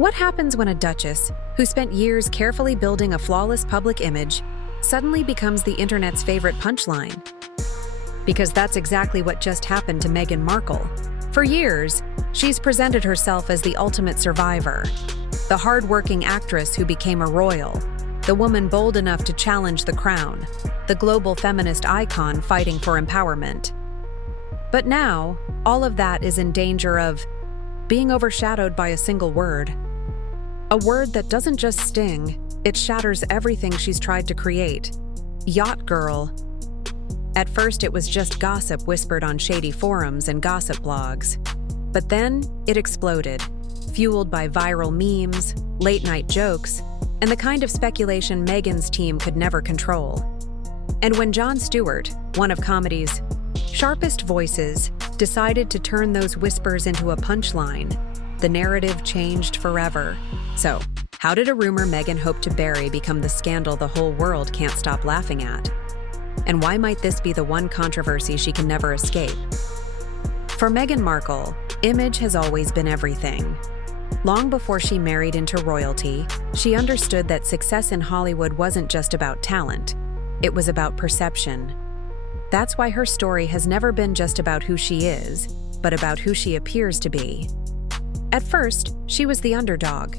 What happens when a duchess, who spent years carefully building a flawless public image, suddenly becomes the internet's favorite punchline? Because that's exactly what just happened to Meghan Markle. For years, she's presented herself as the ultimate survivor, the hard-working actress who became a royal, the woman bold enough to challenge the crown, the global feminist icon fighting for empowerment. But now, all of that is in danger of being overshadowed by a single word. A word that doesn't just sting, it shatters everything she's tried to create. Yacht girl. At first, it was just gossip whispered on shady forums and gossip blogs. But then, it exploded, fueled by viral memes, late-night jokes, and the kind of speculation Meghan's team could never control. And when Jon Stewart, one of comedy's sharpest voices, decided to turn those whispers into a punchline, the narrative changed forever. So, how did a rumor Meghan hoped to bury become the scandal the whole world can't stop laughing at? And why might this be the one controversy she can never escape? For Meghan Markle, image has always been everything. Long before she married into royalty, she understood that success in Hollywood wasn't just about talent, it was about perception. That's why her story has never been just about who she is, but about who she appears to be. At first, she was the underdog,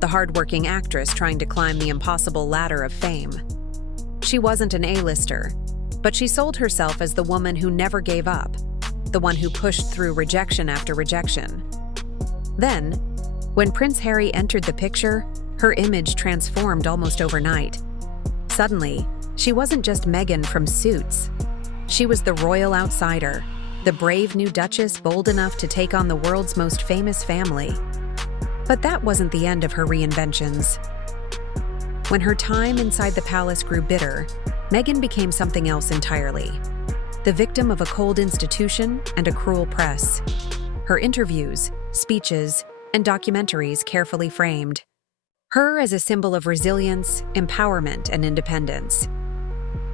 the hardworking actress trying to climb the impossible ladder of fame. She wasn't an A-lister, but she sold herself as the woman who never gave up, the one who pushed through rejection after rejection. Then, when Prince Harry entered the picture, her image transformed almost overnight. Suddenly, she wasn't just Meghan from Suits. She was the royal outsider, the brave new duchess bold enough to take on the world's most famous family. But that wasn't the end of her reinventions. When her time inside the palace grew bitter, Meghan became something else entirely. The victim of a cold institution and a cruel press. Her interviews, speeches, and documentaries carefully framed. Her as a symbol of resilience, empowerment, and independence.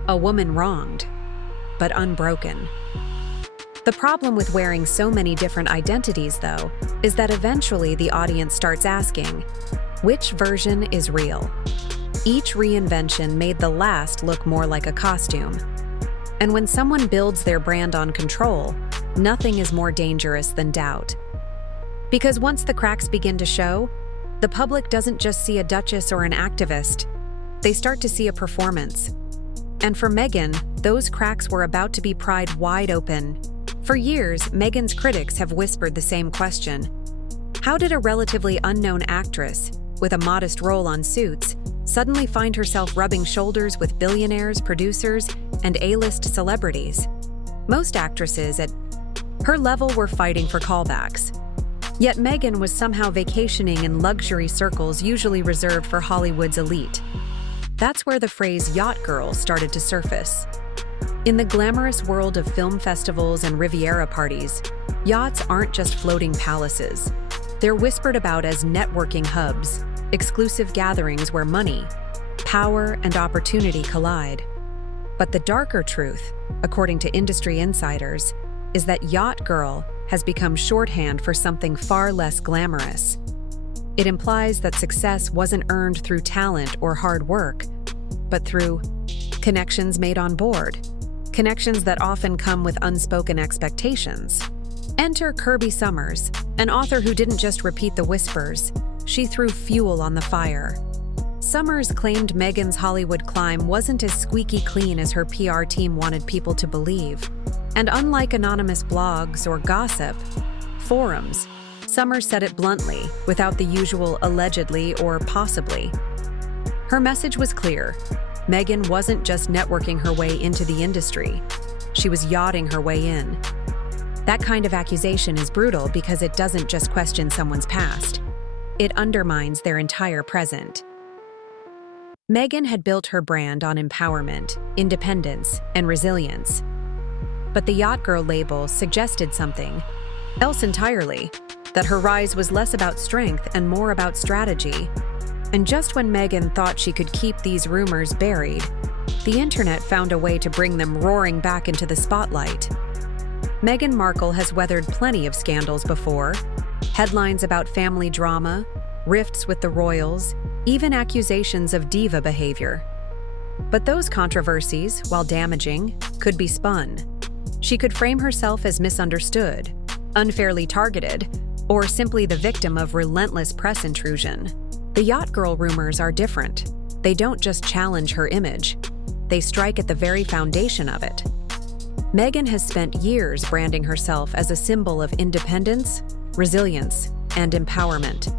A woman wronged, but unbroken. The problem with wearing so many different identities, though, is that eventually the audience starts asking, which version is real? Each reinvention made the last look more like a costume. And when someone builds their brand on control, nothing is more dangerous than doubt. Because once the cracks begin to show, the public doesn't just see a duchess or an activist, they start to see a performance. And for Meghan, those cracks were about to be pried wide open. For years, Meghan's critics have whispered the same question. How did a relatively unknown actress, with a modest role on Suits, suddenly find herself rubbing shoulders with billionaires, producers, and A-list celebrities? Most actresses at her level were fighting for callbacks. Yet Meghan was somehow vacationing in luxury circles usually reserved for Hollywood's elite. That's where the phrase yacht girl started to surface. In the glamorous world of film festivals and Riviera parties, yachts aren't just floating palaces. They're whispered about as networking hubs, exclusive gatherings where money, power, and opportunity collide. But the darker truth, according to industry insiders, is that yacht girl has become shorthand for something far less glamorous. It implies that success wasn't earned through talent or hard work, but through connections made on board. Connections that often come with unspoken expectations. Enter Kirby Summers, an author who didn't just repeat the whispers, she threw fuel on the fire. Summers claimed Meghan's Hollywood climb wasn't as squeaky clean as her PR team wanted people to believe. And unlike anonymous blogs or gossip forums, Summers said it bluntly, without the usual allegedly or possibly. Her message was clear. Meghan wasn't just networking her way into the industry, she was yachting her way in. That kind of accusation is brutal because it doesn't just question someone's past. It undermines their entire present. Meghan had built her brand on empowerment, independence, and resilience. But the Yacht Girl label suggested something else entirely, that her rise was less about strength and more about strategy. And just when Meghan thought she could keep these rumors buried, the internet found a way to bring them roaring back into the spotlight. Meghan Markle has weathered plenty of scandals before. Headlines about family drama, rifts with the royals, even accusations of diva behavior. But those controversies, while damaging, could be spun. She could frame herself as misunderstood, unfairly targeted, or simply the victim of relentless press intrusion. The Yacht Girl rumors are different. They don't just challenge her image, they strike at the very foundation of it. Meghan has spent years branding herself as a symbol of independence, resilience, and empowerment.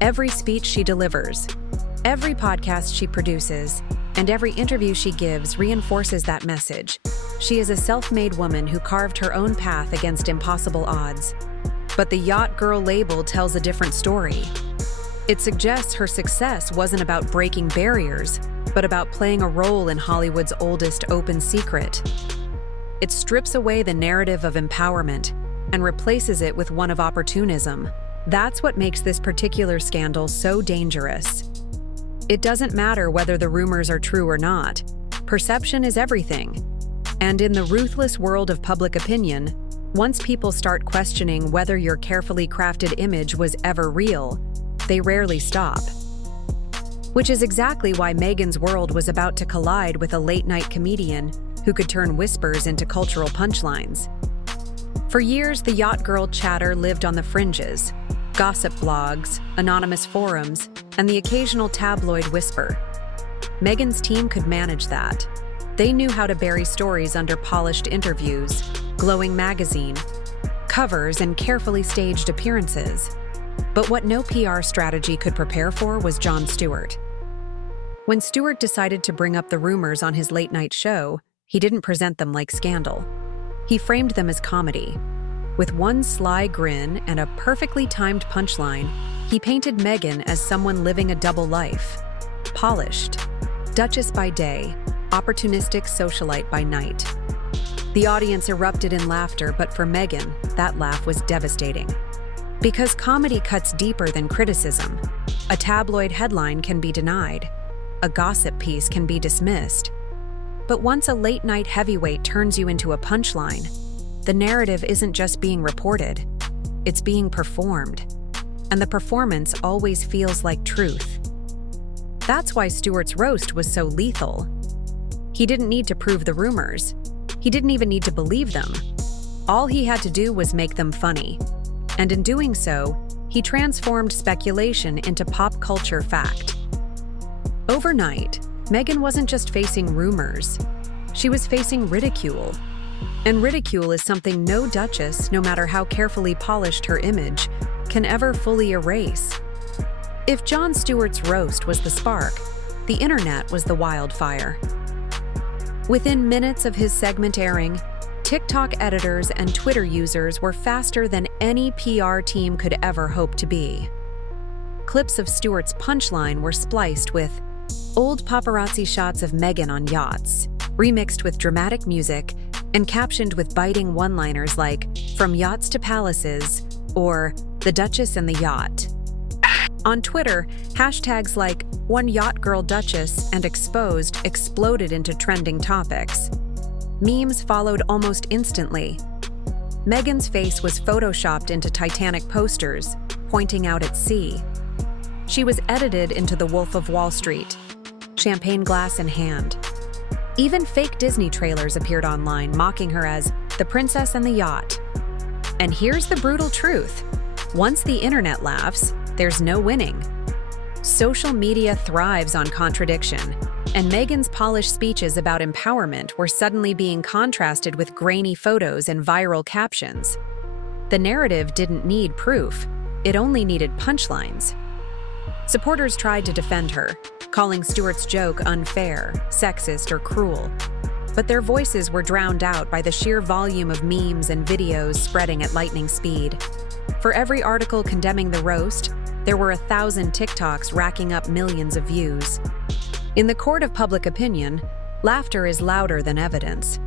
Every speech she delivers, every podcast she produces, and every interview she gives reinforces that message. She is a self-made woman who carved her own path against impossible odds. But the Yacht Girl label tells a different story. It suggests her success wasn't about breaking barriers, but about playing a role in Hollywood's oldest open secret. It strips away the narrative of empowerment and replaces it with one of opportunism. That's what makes this particular scandal so dangerous. It doesn't matter whether the rumors are true or not. Perception is everything. And in the ruthless world of public opinion, once people start questioning whether your carefully crafted image was ever real, they rarely stop. Which is exactly why Meghan's world was about to collide with a late-night comedian who could turn whispers into cultural punchlines. For years, the Yacht Girl chatter lived on the fringes: gossip blogs, anonymous forums, and the occasional tabloid whisper. Meghan's team could manage that. They knew how to bury stories under polished interviews, glowing magazine covers, and carefully staged appearances. But what no PR strategy could prepare for was Jon Stewart. When Stewart decided to bring up the rumors on his late-night show, he didn't present them like scandal. He framed them as comedy. With one sly grin and a perfectly timed punchline, he painted Meghan as someone living a double life. Polished, duchess by day, opportunistic socialite by night. The audience erupted in laughter, but for Meghan, that laugh was devastating. Because comedy cuts deeper than criticism. A tabloid headline can be denied. A gossip piece can be dismissed. But once a late-night heavyweight turns you into a punchline, the narrative isn't just being reported, it's being performed. And the performance always feels like truth. That's why Stewart's roast was so lethal. He didn't need to prove the rumors. He didn't even need to believe them. All he had to do was make them funny. And in doing so, he transformed speculation into pop culture fact. Overnight, Meghan wasn't just facing rumors. She was facing ridicule. And ridicule is something no duchess, no matter how carefully polished her image, can ever fully erase. If Jon Stewart's roast was the spark, the internet was the wildfire. Within minutes of his segment airing, TikTok editors and Twitter users were faster than any PR team could ever hope to be. Clips of Stewart's punchline were spliced with old paparazzi shots of Meghan on yachts, remixed with dramatic music, and captioned with biting one-liners like, "From yachts to palaces," or "The Duchess and the Yacht." On Twitter, hashtags like "One Yacht Girl Duchess" and "Exposed" exploded into trending topics. Memes followed almost instantly. Meghan's face was photoshopped into Titanic posters, pointing out at sea. She was edited into the Wolf of Wall Street, champagne glass in hand. Even fake Disney trailers appeared online, mocking her as the Princess and the Yacht. And here's the brutal truth. Once the internet laughs, there's no winning. Social media thrives on contradiction, and Meghan's polished speeches about empowerment were suddenly being contrasted with grainy photos and viral captions. The narrative didn't need proof, it only needed punchlines. Supporters tried to defend her, calling Stewart's joke unfair, sexist, or cruel. But their voices were drowned out by the sheer volume of memes and videos spreading at lightning speed. For every article condemning the roast, there were 1,000 TikToks racking up millions of views. In the court of public opinion, laughter is louder than evidence.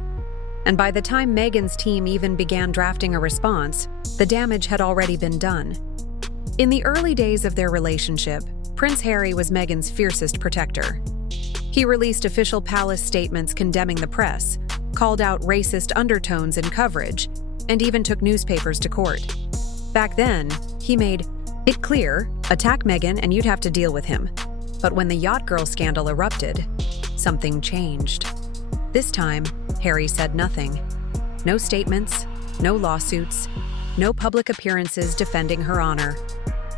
And by the time Meghan's team even began drafting a response, the damage had already been done. In the early days of their relationship, Prince Harry was Meghan's fiercest protector. He released official palace statements condemning the press, called out racist undertones in coverage, and even took newspapers to court. Back then, he made It clear, attack Meghan and you'd have to deal with him. But when the Yacht Girl scandal erupted, something changed. This time, Harry said nothing. No statements, no lawsuits, no public appearances defending her honor.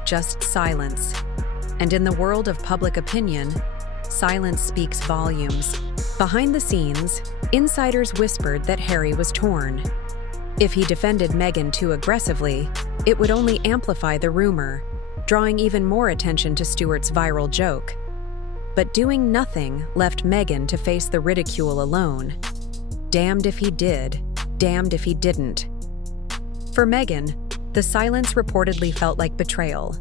Just silence. And in the world of public opinion, silence speaks volumes. Behind the scenes, insiders whispered that Harry was torn. If he defended Meghan too aggressively, it would only amplify the rumor, drawing even more attention to Stewart's viral joke. But doing nothing left Meghan to face the ridicule alone. Damned if he did, damned if he didn't. For Meghan, the silence reportedly felt like betrayal.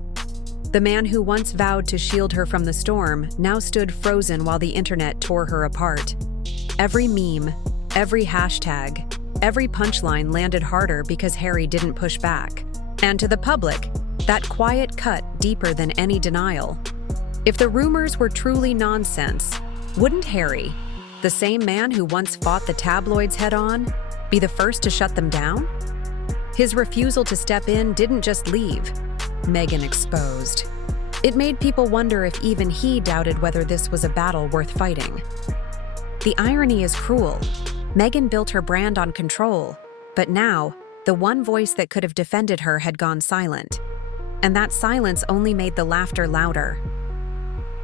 The man who once vowed to shield her from the storm now stood frozen while the internet tore her apart. Every meme, every hashtag, every punchline landed harder because Harry didn't push back. And to the public, that quiet cut deeper than any denial. If the rumors were truly nonsense, wouldn't Harry, the same man who once fought the tabloids head-on, be the first to shut them down? His refusal to step in didn't just leave Meghan exposed. It made people wonder if even he doubted whether this was a battle worth fighting. The irony is cruel. Meghan built her brand on control, but now, the one voice that could have defended her had gone silent. And that silence only made the laughter louder.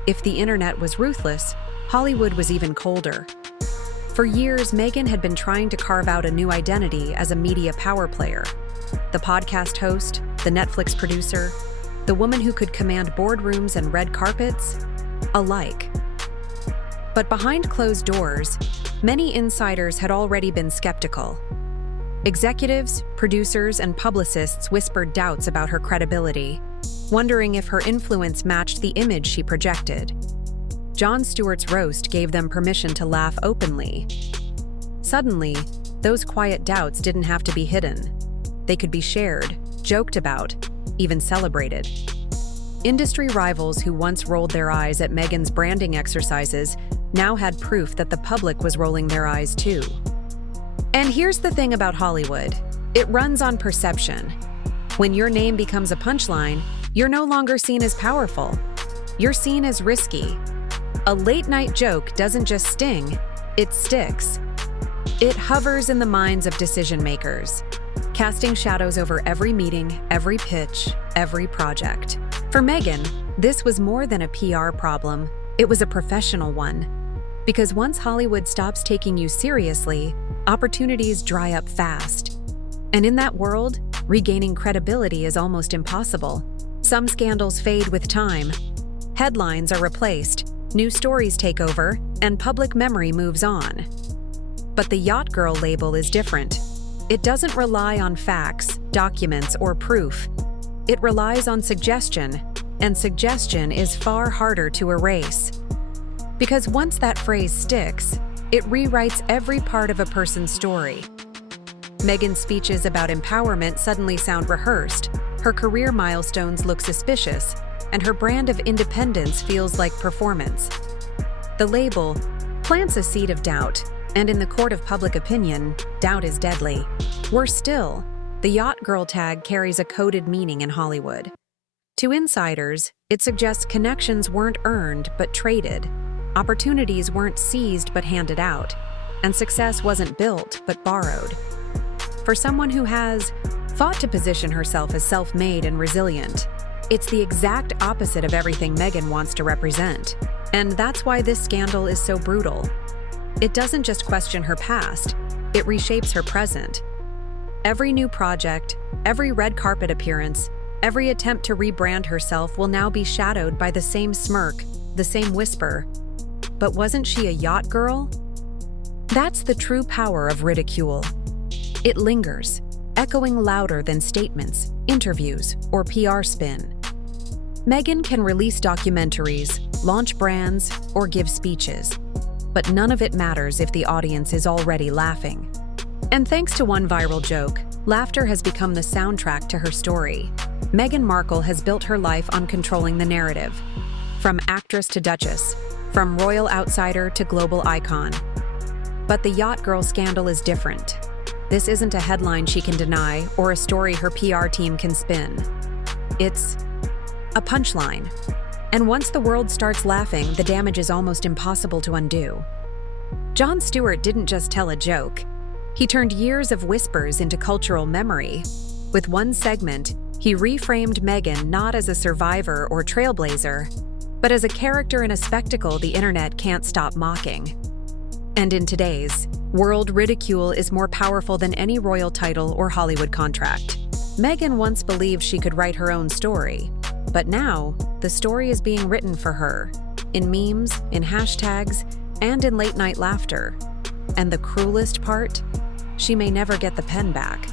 If the internet was ruthless, Hollywood was even colder. For years, Meghan had been trying to carve out a new identity as a media power player. The podcast host, the Netflix producer, the woman who could command boardrooms and red carpets, alike. But behind closed doors, many insiders had already been skeptical. Executives, producers, and publicists whispered doubts about her credibility, wondering if her influence matched the image she projected. Jon Stewart's roast gave them permission to laugh openly. Suddenly, those quiet doubts didn't have to be hidden. They could be shared, joked about, even celebrated. Industry rivals who once rolled their eyes at Meghan's branding exercises now had proof that the public was rolling their eyes too. And here's the thing about Hollywood. It runs on perception. When your name becomes a punchline, you're no longer seen as powerful. You're seen as risky. A late-night joke doesn't just sting, it sticks. It hovers in the minds of decision-makers, casting shadows over every meeting, every pitch, every project. For Meghan, this was more than a PR problem. It was a professional one. Because once Hollywood stops taking you seriously, opportunities dry up fast. And in that world, regaining credibility is almost impossible. Some scandals fade with time. Headlines are replaced, new stories take over, and public memory moves on. But the Yacht Girl label is different. It doesn't rely on facts, documents, or proof. It relies on suggestion, and suggestion is far harder to erase. Because once that phrase sticks, it rewrites every part of a person's story. Meghan's speeches about empowerment suddenly sound rehearsed, her career milestones look suspicious, and her brand of independence feels like performance. The label plants a seed of doubt, and in the court of public opinion, doubt is deadly. Worse still, the Yacht Girl tag carries a coded meaning in Hollywood. To insiders, it suggests connections weren't earned but traded, opportunities weren't seized but handed out, and success wasn't built but borrowed. For someone who has fought to position herself as self-made and resilient, it's the exact opposite of everything Meghan wants to represent. And that's why this scandal is so brutal. It doesn't just question her past, it reshapes her present. Every new project, every red carpet appearance, every attempt to rebrand herself will now be shadowed by the same smirk, the same whisper. But wasn't she a yacht girl? That's the true power of ridicule. It lingers, echoing louder than statements, interviews, or PR spin. Meghan can release documentaries, launch brands, or give speeches, but none of it matters if the audience is already laughing. And thanks to one viral joke, laughter has become the soundtrack to her story. Meghan Markle has built her life on controlling the narrative. From actress to duchess, from royal outsider to global icon. But the Yacht Girl scandal is different. This isn't a headline she can deny or a story her PR team can spin. It's a punchline. And once the world starts laughing, the damage is almost impossible to undo. Jon Stewart didn't just tell a joke. He turned years of whispers into cultural memory. With one segment, he reframed Meghan not as a survivor or trailblazer, but as a character in a spectacle the internet can't stop mocking. And in today's world, ridicule is more powerful than any royal title or Hollywood contract. Meghan once believed she could write her own story, but now the story is being written for her, in memes, in hashtags, and in late-night laughter. And the cruelest part? She may never get the pen back.